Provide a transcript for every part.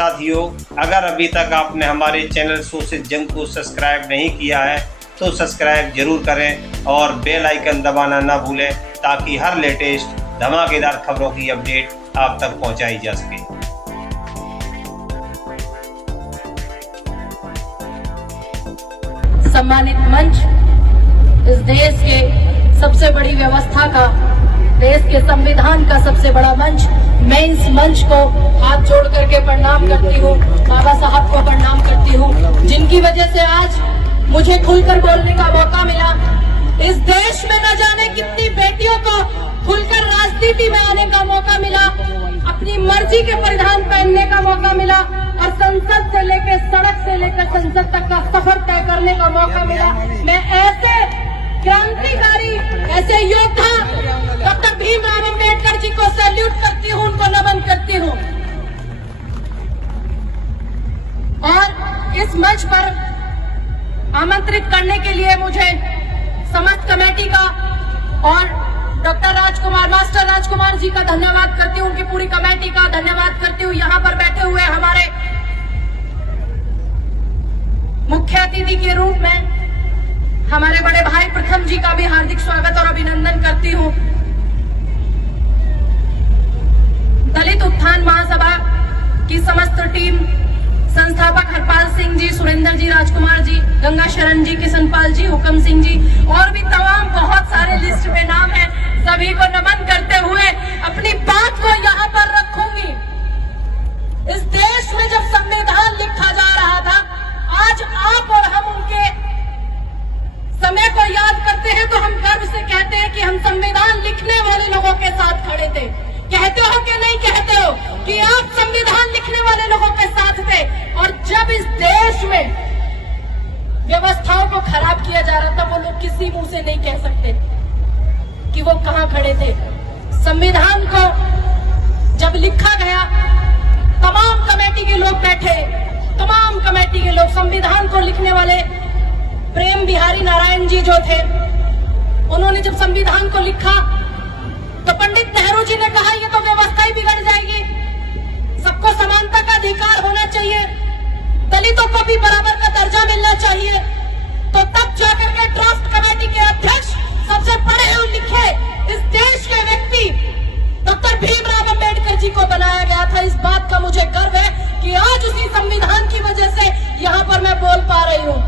साथियों, अगर अभी तक आपने हमारे चैनल सोशल जंग को सब्सक्राइब नहीं किया है तो सब्सक्राइब जरूर करें और बेल आइकन दबाना ना भूलें ताकि हर लेटेस्ट धमाकेदार खबरों की अपडेट आप तक पहुंचाई जा सके। सम्मानित मंच, इस देश के सबसे बड़ी व्यवस्था का, देश के संविधान का सबसे बड़ा मंच, मैं इस मंच को हाथ जोड़ करके प्रणाम करती हूँ, बाबा साहब को प्रणाम करती हूँ, जिनकी वजह से आज मुझे खुलकर बोलने का मौका मिला। इस देश में न जाने कितनी बेटियों को खुलकर राजनीति में आने का मौका मिला, अपनी मर्जी के परिधान पहनने का मौका मिला और संसद से लेकर, सड़क से लेकर संसद तक का सफर तय करने का मौका मिला। मैं ऐसे क्रांतिकारी, ऐसे योद्धा डॉक्टर भीमराव अंबेडकर जी को सैल्यूट करती हूँ, उनको नमन करती हूँ। और इस मंच पर आमंत्रित करने के लिए मुझे समस्त कमेटी का और डॉक्टर राजकुमार, मास्टर राजकुमार जी का धन्यवाद करती हूँ, उनकी पूरी कमेटी का धन्यवाद करती हूँ। यहाँ पर बैठे हुए हमारे मुख्य अतिथि के रूप में हमारे बड़े भाई प्रथम जी का भी हार्दिक स्वागत और अभिनंदन करती हूँ। दलित उत्थान महासभा की समस्त टीम, संस्थापक हरपाल सिंह जी, सुरेंद्र जी, राजकुमार जी, गंगा शरण जी, किशनपाल जी, हुकम सिंह जी और भी तमाम बहुत सारे लिस्ट में नाम है, सभी को नमन करते हुए अपनी बात को यहाँ पर रखूंगी। इस देश में जब संविधान लिखा जा रहा था, आज आप और हम उनके समय को याद करते हैं तो हम गर्व से कहते हैं कि हम संविधान लिखने वाले लोगों के साथ खड़े थे। कहते हो कि नहीं कहते हो कि आप संविधान लिखने वाले लोगों के साथ थे? और जब इस देश में व्यवस्थाओं को खराब किया जा रहा था, वो लोग किसी मुंह से नहीं कह सकते कि वो कहां खड़े थे। संविधान को जब लिखा गया, तमाम कमेटी के लोग बैठे, तमाम कमेटी के लोग, संविधान को लिखने वाले प्रेम बिहारी नारायण जी जो थे, उन्होंने जब संविधान को लिखा तो पंडित नेहरू जी ने कहा ये तो व्यवस्था ही बिगड़ जाएगी, सबको समानता का अधिकार होना चाहिए, दलितों को भी बराबर का दर्जा मिलना चाहिए। तो तब जाकर के ड्राफ्ट कमेटी के अध्यक्ष, सबसे पढ़े और लिखे इस देश के व्यक्ति डॉक्टर भीमराव अंबेडकर जी को बनाया गया था। इस बात का मुझे गर्व है कि आज उसी संविधान की वजह से यहाँ पर मैं बोल पा रही हूँ।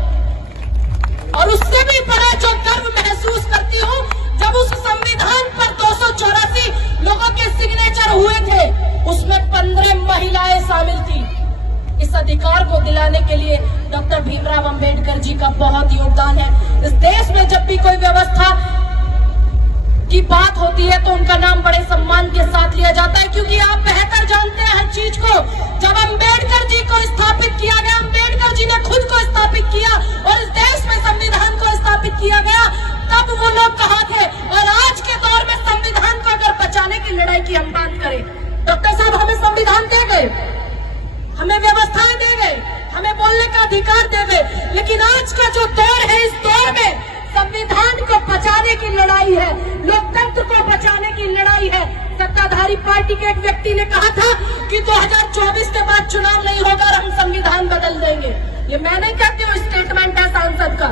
और उससे भी बड़ा जो गर्व महसूस करती हूँ, जब उस संविधान पर 284 लोगों के सिग्नेचर हुए थे, उसमें 15 महिलाएं शामिल थी। इस अधिकार को दिलाने के लिए डॉक्टर भीमराव अंबेडकर जी का बहुत योगदान है। इस देश में जब भी कोई व्यवस्था की बात होती है तो उनका नाम बड़े सम्मान के साथ लिया जाता है, क्योंकि आप बेहतर जानते हैं हर चीज को। जब अंबेडकर जी को स्थापित किया गया, अंबेडकर जी ने खुद को स्थापित किया और इस देश में संविधान को स्थापित किया गया, तब वो लोग कहाँ थे? और आज के दौर में संविधान को अगर बचाने की लड़ाई की हम बात करें, डॉक्टर साहब हमें संविधान दे गए, हमें व्यवस्थाएं दे गए, हमें बोलने का अधिकार दे गए, लेकिन आज का जो दौर है, इस दौर में संविधान को बचाने की लड़ाई है, लोकतंत्र को बचाने की लड़ाई है। सत्ताधारी पार्टी के एक व्यक्ति ने कहा था कि 2024 के बाद चुनाव नहीं होगा और हम संविधान बदल देंगे। ये मैं नहीं कहती हूँ, स्टेटमेंट है सांसद का।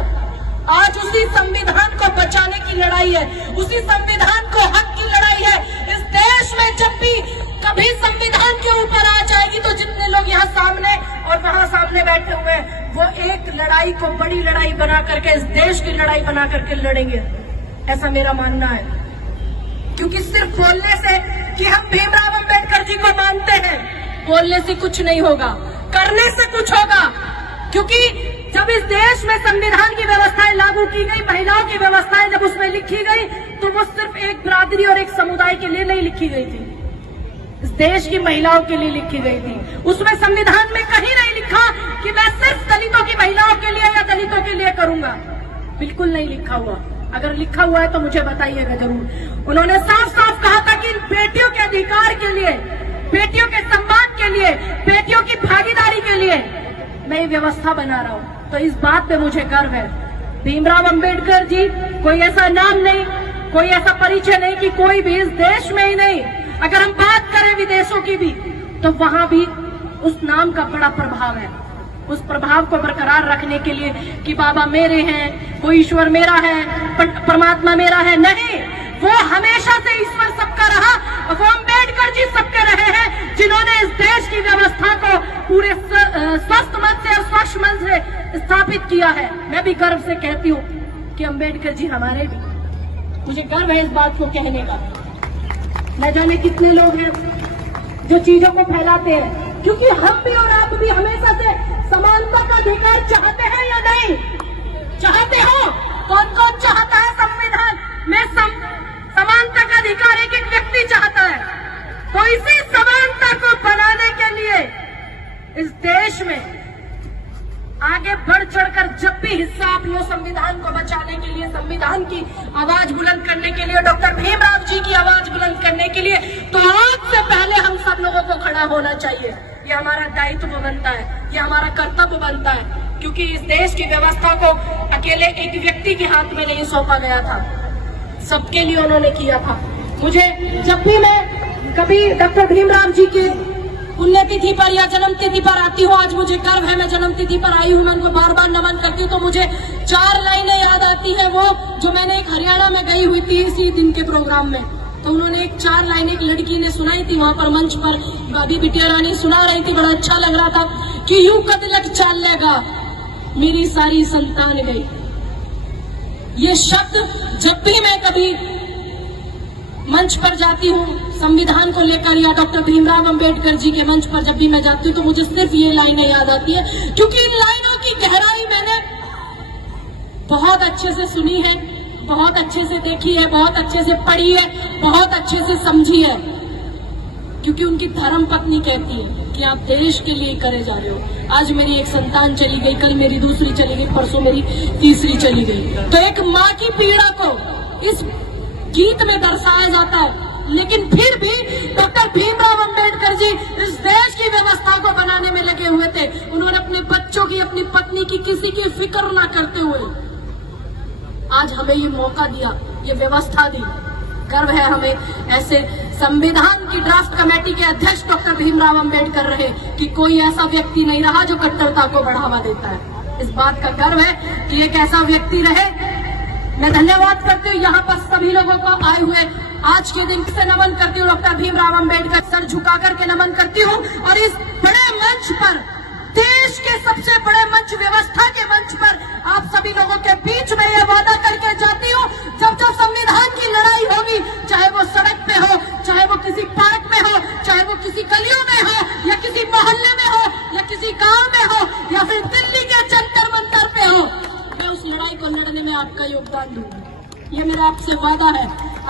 आज उसी संविधान को बचाने की लड़ाई है, उसी संविधान को हक की लड़ाई है। इस देश में जब भी कभी संविधान के ऊपर आ जाएगी तो जितने लोग यहाँ सामने और वहाँ सामने बैठे हुए हैं, वो एक लड़ाई को बड़ी लड़ाई बना करके, इस देश की लड़ाई बना करके लड़ेंगे, ऐसा मेरा मानना है। क्योंकि सिर्फ बोलने से कि हम भीमराव अंबेडकर जी को मानते हैं, बोलने से कुछ नहीं होगा, करने से कुछ होगा। क्योंकि जब इस देश में संविधान की व्यवस्थाएं लागू की गई, महिलाओं की व्यवस्थाएं जब उसमें लिखी गई, तो वो सिर्फ एक बिरादरी और एक समुदाय के लिए नहीं लिखी गई थी, इस देश की महिलाओं के लिए लिखी गई थी। उसमें संविधान में कहीं नहीं लिखा कि मैं सिर्फ दलितों की महिलाओं के लिए या दलितों के लिए करूंगा, बिल्कुल नहीं लिखा हुआ। अगर लिखा हुआ है तो मुझे बताइएगा जरूर। उन्होंने साफ साफ कहा था कि इन बेटियों के अधिकार के लिए, बेटियों के सम्मान के लिए, बेटियों की भागीदारी के लिए मैं ये व्यवस्था बना रहा हूँ। तो इस बात पे मुझे गर्व है। भीमराव अंबेडकर जी कोई ऐसा नाम नहीं, कोई ऐसा परिचय नहीं कि कोई भी इस देश में ही नहीं, अगर हम बात करें विदेशों की भी, तो वहां भी उस नाम का बड़ा प्रभाव है। उस प्रभाव को बरकरार रखने के लिए कि बाबा मेरे हैं, वो ईश्वर मेरा है, परमात्मा मेरा है, नहीं, वो हमेशा से ईश्वर सबका रहा। वो अम्बेडकर जी सबके रहे हैं, जिन्होंने इस देश की व्यवस्था को पूरे स्वस्थ मन से और स्वच्छ मन से स्थापित किया है। मैं भी गर्व से कहती हूँ कि अम्बेडकर जी हमारे भी, मुझे गर्व है इस बात को कहने का। न जाने कितने लोग हैं जो चीजों को फैलाते हैं, क्योंकि हम भी और आप भी हमेशा से समानता का अधिकार चाहते हैं या नहीं चाहते हो? कौन कौन चाहता है संविधान में समानता का अधिकार? एक एक व्यक्ति चाहता है। तो इसी समानता को बनाने के लिए इस देश में आगे बढ़ चढ़कर जब भी हिस्सा आप लो संविधान को बचाने के लिए, संविधान की आवाज बुलंद करने के लिए, डॉक्टर भीमराव जी की आवाज बुलंद करने के लिए, तो आज से पहले हम सब लोगों को खड़ा होना चाहिए। ये हमारा दायित्व बनता है, ये हमारा कर्तव्य बनता है, क्योंकि इस देश की व्यवस्था को अकेले एक व्यक्ति के हाथ में नहीं सौंपा गया था, सबके लिए उन्होंने किया था। मुझे जब भी मैं कभी डॉक्टर भीमराव जी के पुण्यतिथि पर या जन्म तिथि पर आती हूँ, आज मुझे गर्व है मैं जन्म तिथि पर आई हूँ, मैं उनको बार बार नमन करती हूँ, तो मुझे 4 लाइनें याद आती है, वो जो मैंने एक हरियाणा में गई हुई थी इसी दिन के प्रोग्राम में, तो उन्होंने एक 4 लाइनें एक लड़की ने सुनाई थी वहां पर मंच पर, भाभी बिटिया रानी सुना रही थी, बड़ा अच्छा लग रहा था कि यूं कदलक चाल लेगा मेरी सारी संतान गई। ये शब्द जब भी मैं कभी मंच पर जाती हूँ संविधान को लेकर या डॉक्टर भीमराव अंबेडकर जी के मंच पर जब भी मैं जाती हूँ, तो मुझे सिर्फ ये लाइनें याद आती है, क्योंकि इन लाइनों की गहराई मैंने बहुत अच्छे से सुनी है, बहुत अच्छे से देखी है, बहुत अच्छे से पढ़ी है, बहुत अच्छे से समझी है। क्योंकि उनकी धर्म पत्नी कहती है कि आप देश के लिए करे जा रहे हो। आज मेरी एक संतान चली गई, कल मेरी दूसरी चली गई, परसों मेरी तीसरी चली गई। तो एक माँ की पीड़ा को इस गीत में दर्शाया जाता है, लेकिन फिर भी डॉक्टर भीमराव अंबेडकर जी इस देश की व्यवस्था को बनाने में लगे हुए थे। उन्होंने अपने बच्चों की, अपनी पत्नी की, किसी की फिक्र ना करते हुए आज हमें ये मौका दिया, ये व्यवस्था दी। गर्व है हमें ऐसे संविधान की ड्राफ्ट कमेटी के अध्यक्ष डॉक्टर भीमराव अंबेडकर रहे कि कोई ऐसा व्यक्ति नहीं रहा जो कट्टरता को बढ़ावा देता है। इस बात का गर्व है कि एक ऐसा व्यक्ति रहे। मैं धन्यवाद करती हूँ यहाँ पर सभी लोगों को आए हुए, आज के दिन से नमन करती हूँ डॉक्टर भीमराव अंबेडकर, सर झुका करके नमन करती हूँ। और इस बड़े मंच पर, देश के सबसे बड़े मंच, व्यवस्था के मंच पर आप सभी लोगों के बीच में ये वादा करके जाती हूँ, जब जब संविधान की लड़ाई होगी, चाहे वो सड़क पे हो, चाहे वो किसी पार्क में हो, चाहे वो किसी गलियों में हो, या किसी मोहल्ले में हो, या किसी गांव में हो, या फिर दिल्ली के जंतर मंतर पे हो, मैं उस लड़ाई को लड़ने में आपका योगदान दूंगी। ये मेरा आपसे वादा है।